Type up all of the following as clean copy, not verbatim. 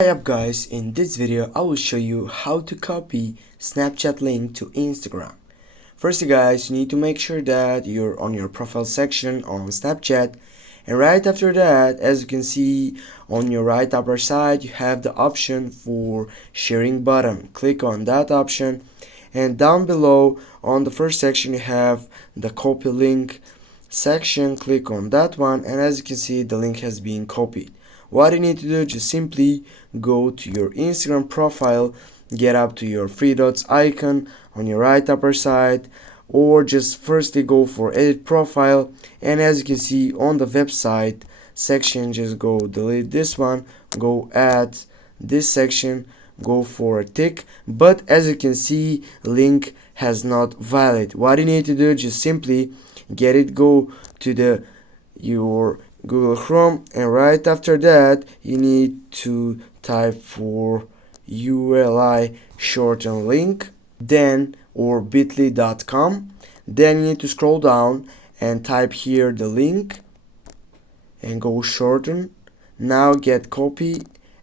Hi up guys, in this video I will show you how to copy Snapchat link to Instagram. First guys, you need to make sure that you're on your profile section on Snapchat, and right after that, as you can see on your right upper side, you have the option for sharing button. Click on that option, and down below on the first section you have the copy link section. Click on that one, and as you can see the link has been copied. What you need to do, just simply go to your Instagram profile, get up to your three dots icon on your right upper side, or just firstly go for edit profile, and as you can see on the website section, just go delete this one, go add this section, go for a tick. But as you can see, link has not valid. What you need to do, just simply go to your Google Chrome, and right after that you need to type for ULI shorten link, then or bit.ly.com. Then you need to scroll down and type here the link and go shorten. Now get copy,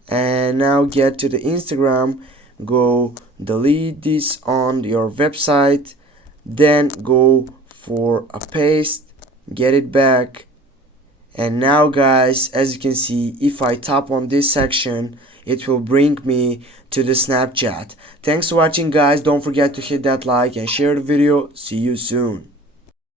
and now get to the Instagram, go delete this on your website, then go for a paste, get it back. And now guys, as you can see, if I tap on this section, it will bring me to the Snapchat. Thanks for watching guys, don't forget to hit that like and share the video. See you soon.